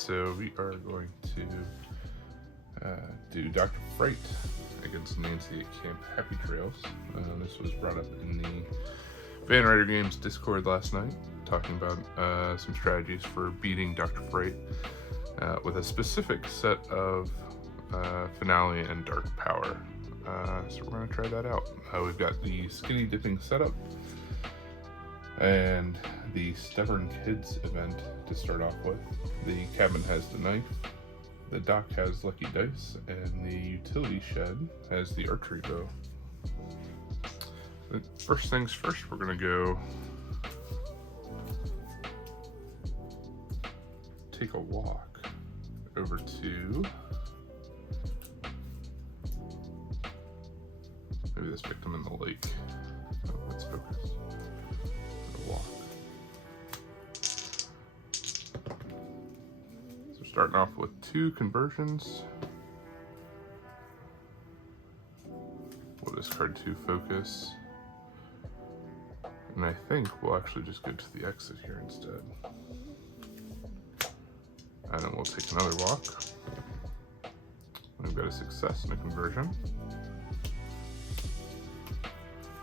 so we are going to do Dr. Fright against Nancy at Camp Happy Trails. This was brought up in the Ryder Games Discord last night, talking about some strategies for beating Dr. Fright with a specific set of Finale and Dark Power. So we're going to try that out. We've got the Skinny Dipping setup and the Stubborn Kids event to start off with. The cabin has the knife, the dock has Lucky Dice, and the utility shed has the archery bow. But first things first, we're going to go take a walk over to maybe this victim in the lake. Oh, let's focus. Walk. So starting off with 2 conversions. We'll discard 2 focus. And I think we'll actually just go to the exit here instead. And then we'll take another walk. We've got a success and a conversion.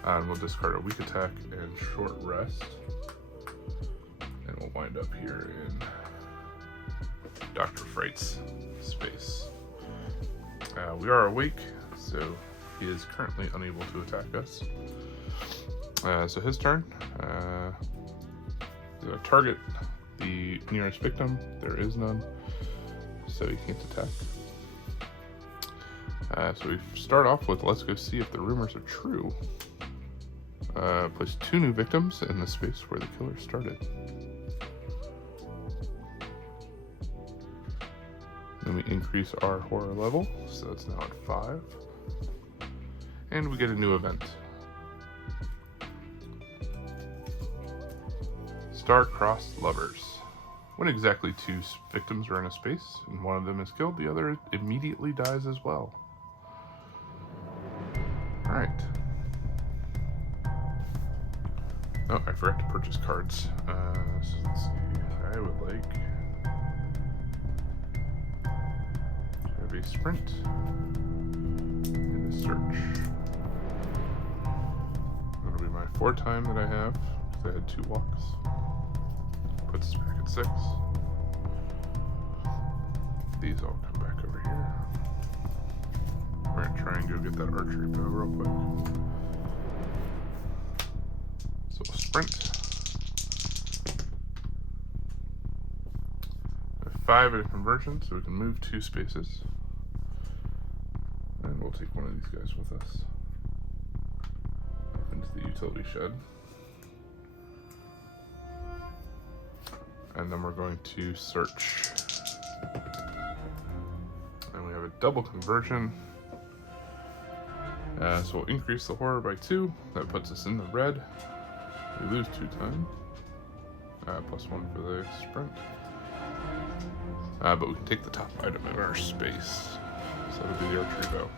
And we'll discard a weak attack and short rest. And we'll wind up here in Dr. Fright's space. We are awake, so he is currently unable to attack us. So his turn. He's going to target the nearest victim. There is none, so he can't attack. So we start off with, let's go see if the rumors are true. Place 2 new victims in the space where the killer started. Then we increase our horror level, so it's now at 5. And we get a new event. Star-crossed lovers. When exactly 2 victims are in a space and one of them is killed, the other immediately dies as well. Alright. Oh, I forgot to purchase cards. So let's see. I would like to have a sprint and a search. That'll be my 4 time that I have, because I had 2 walks. Puts us back at 6. These all come back over here. We're gonna try and go get that archery bow real quick. So we'll sprint. 5 in a conversion, so we can move 2 spaces. And we'll take one of these guys with us into the utility shed. And then we're going to search. And we have a double conversion. So we'll increase the horror by 2. That puts us in the red. We lose 2 time. Plus 1 for the sprint. But we can take the top item in our space. So that'll be the archery bow.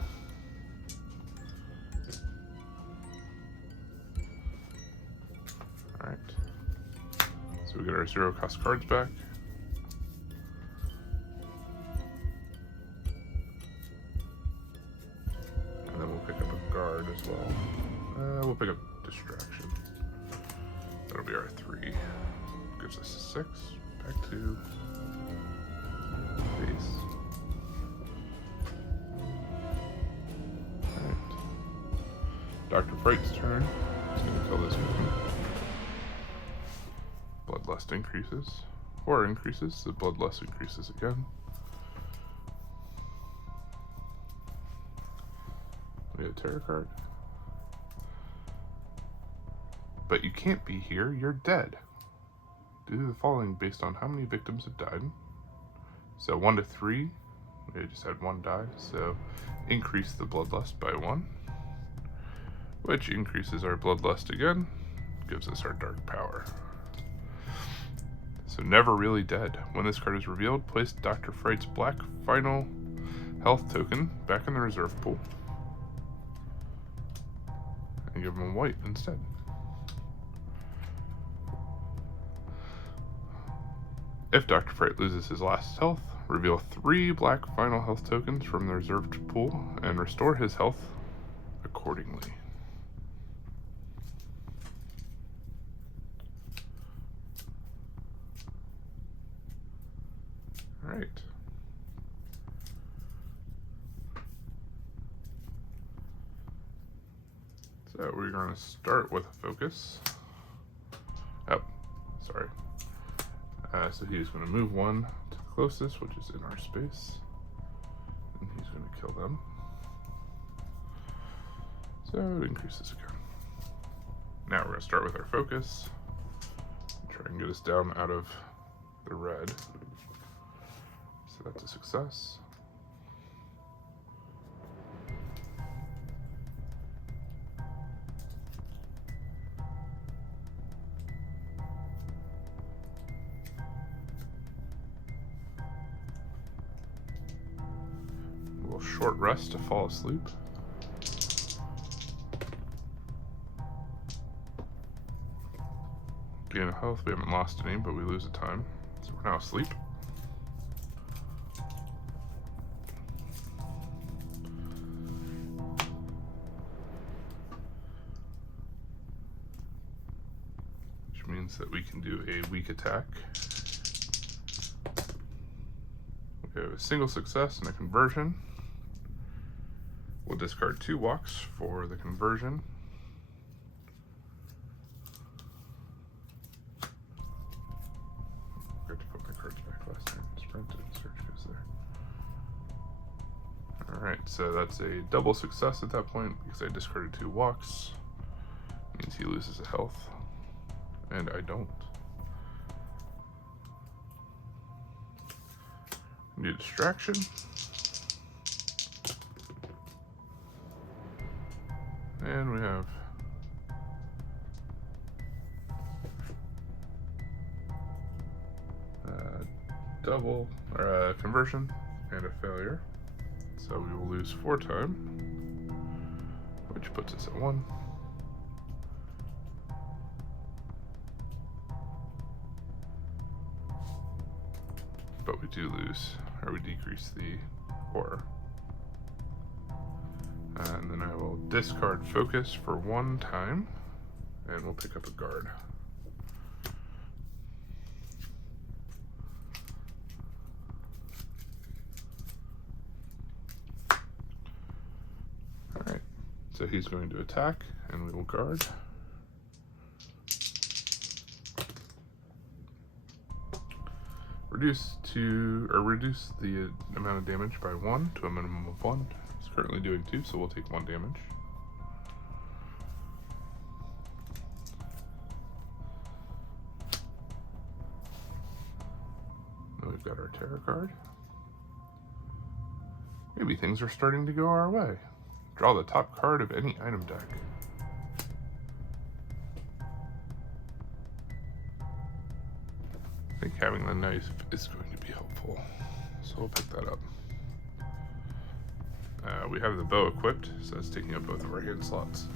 Alright. So we get our 0 cost cards back. And then we'll pick up a guard as well. We'll pick up distraction. That'll be our 3. Gives us a 6. Back to base. Alright. Dr. Fright's turn. He's going to kill this one. Bloodlust increases. Horror increases. The bloodlust increases again. We have a tarot card. But you can't be here, you're dead. Do the following based on how many victims have died. So 1 to 3, we just had 1 die, so increase the bloodlust by 1, which increases our bloodlust again, gives us our dark power. So never really dead. When this card is revealed, place Dr. Fright's black final health token back in the reserve pool, and give him a white instead. If Dr. Fright loses his last health, reveal 3 black final health tokens from the reserved pool and restore his health accordingly. Alright. So we're going to start with a focus. Oh, sorry. So he's going to move 1 to the closest, which is in our space. And he's going to kill them. So it increases again. Now we're going to start with our focus. Try and get us down out of the red. So that's a success. A little short rest to fall asleep. Gain of health, we haven't lost any, but we lose a time. So we're now asleep. Which means that we can do a weak attack. We have a single success and a conversion. We'll discard 2 walks for the conversion. Forgot to put my cards back last time. Sprint and search goes there. Alright, so that's a double success at that point because I discarded 2 walks. Means he loses a health. And I don't. Need a distraction. And we have double or conversion and a failure. So we will lose 4 time, which puts us at 1. But we do lose, or we decrease the horror. And then I will discard focus for 1 time, and we'll pick up a guard. Alright, so he's going to attack, and we will guard. Reduce the amount of damage by 1 to a minimum of 1. It's currently doing 2, so we'll take 1 damage. Then we've got our terror card. Maybe things are starting to go our way. Draw the top card of any item deck. I think having the knife is going to be helpful, so we'll pick that up. We have the bow equipped, so it's taking up both of our hand slots.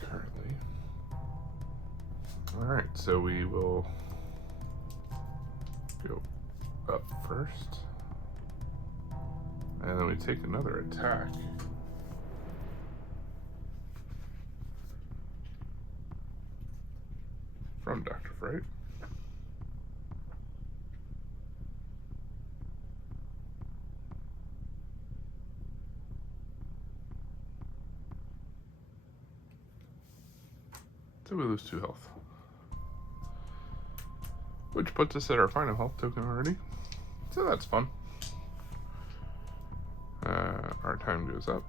Currently. Alright, so we will go up first. And then we take another attack. From Dr. Fright. So we lose 2 health. Which puts us at our final health token already. So that's fun. Our time goes up.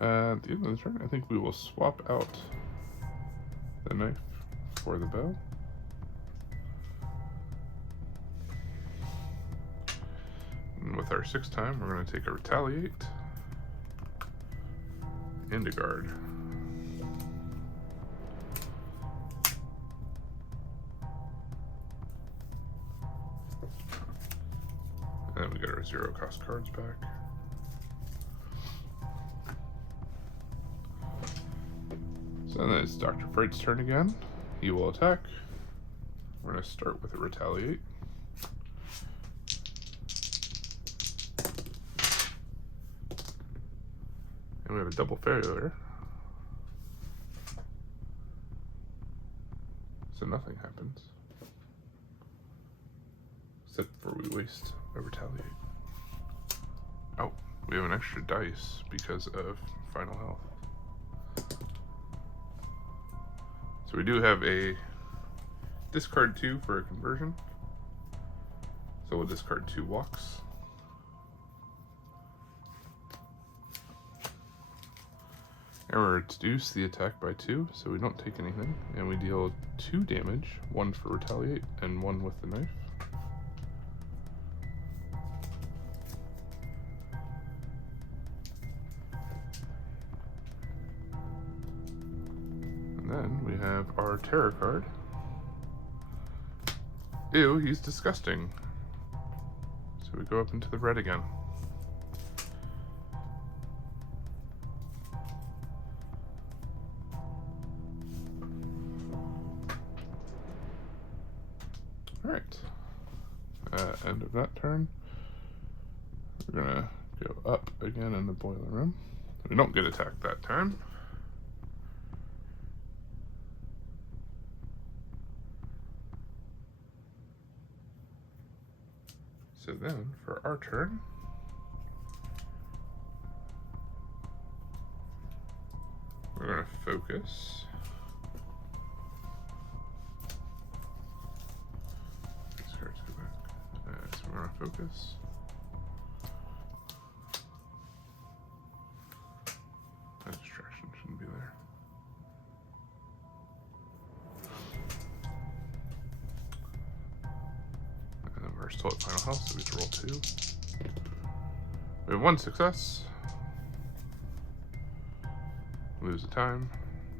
At the end of the turn, I think we will swap out the knife for the bow. And with our 6th time, we're going to take a retaliate and a guard. we get our 0 cost cards back. So then it's Dr. Fright's turn again. He will attack. We're going to start with a retaliate. And we have a double failure. So nothing happens. Except for we waste a retaliate. Oh, we have an extra dice because of final health. So we do have a discard 2 for a conversion. So we'll discard 2 walks. And we'll reduce the attack by 2, so we don't take anything. And we deal 2 damage, 1 for retaliate and 1 with the knife. And then we have our terror card. Ew, he's disgusting. So we go up into the red again. Alright, end of that turn. We're gonna go up again in the boiler room. We don't get attacked that time. So then, for our turn, we're gonna focus. So we're gonna focus. That distraction shouldn't be there. And then we're still at final health, so we have to roll 2. We have 1 success. Lose the time.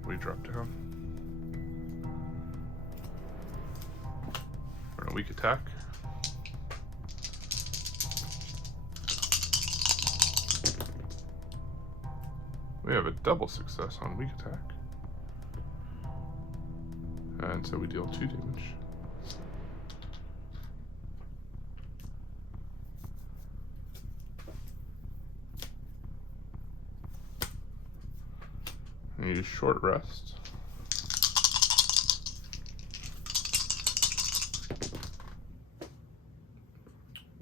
We drop down. We're on a weak attack. We have a double success on weak attack. And so we deal 2 damage. And use short rest.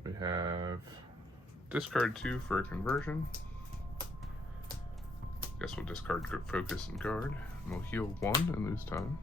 We have discard 2 for a conversion. Guess we'll discard focus and guard, and we'll heal 1 and lose time.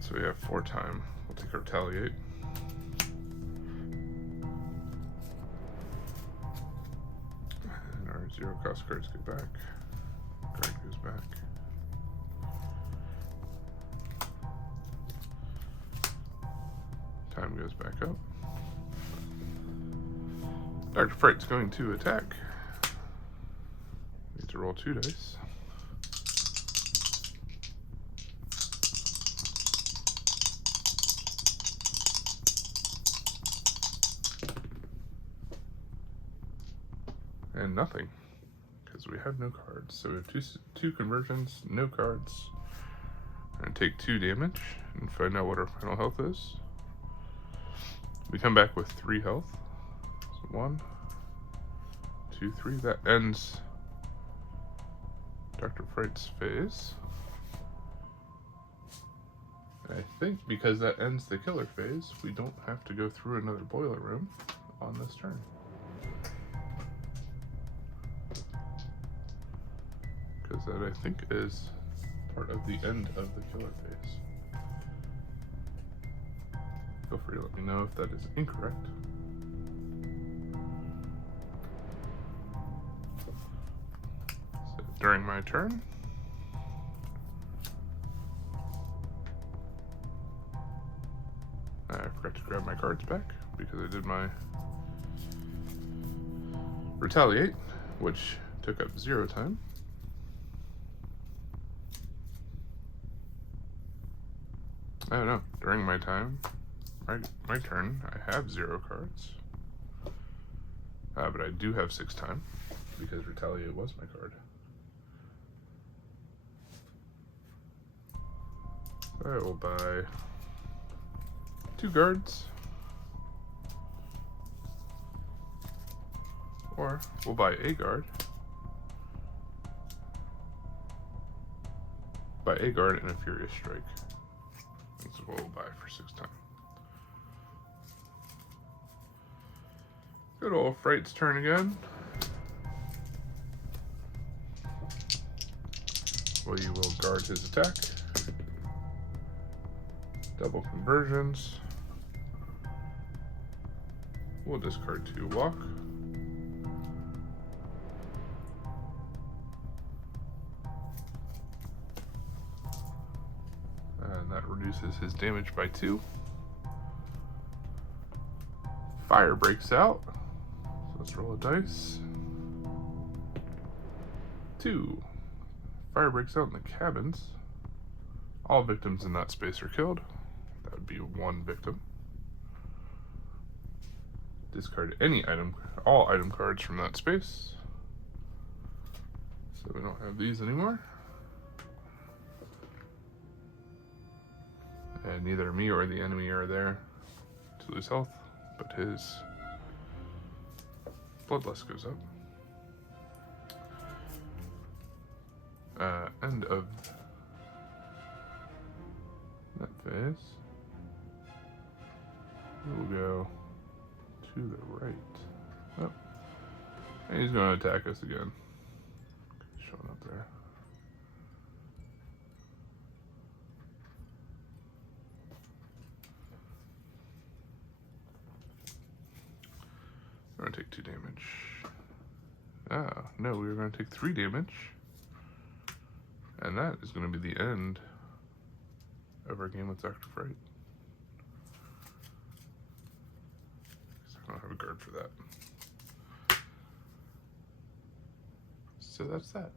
So we have 4 time. We'll take our retaliate. And our 0 cost cards go back. Guard goes back. Time goes back up. Dr. Fright's going to attack. Need to roll 2 dice. And nothing, because we have no cards. So we have two conversions, no cards. We're gonna take 2 damage and find out what our final health is. We come back with 3 health. So 1, 2, 3. That ends Dr. Fright's phase. And I think because that ends the killer phase, we don't have to go through another boiler room on this turn. Because that, I think, is part of the end of the killer phase. Feel free to let me know if that is incorrect. During my turn, I forgot to grab my cards back because I did my retaliate, which took up 0 time. Oh no, during my turn, I have 0 cards. But I do have 6 time because retaliate was my card. I will buy 2 guards, or we'll buy a guard. Buy a guard and a Furious Strike. That's what we'll buy for 6 time. Good old Fright's turn again. Well, you will guard his attack. Double conversions. We'll discard 2 walk. And that reduces his damage by 2. Fire breaks out. So let's roll a dice. 2. Fire breaks out in the cabins. All victims in that space are killed. That would be 1 victim. Discard all item cards from that space. So we don't have these anymore. And neither me or the enemy are there to lose health, but his bloodlust goes up. End of that phase. We'll go to the right. Oh, and he's going to attack us again. Showing up there. We're going to take 2 damage. Ah, no, we were going to take 3 damage. And that is going to be the end of our game with Dr. Fright. I don't have a guard for that. So that's that.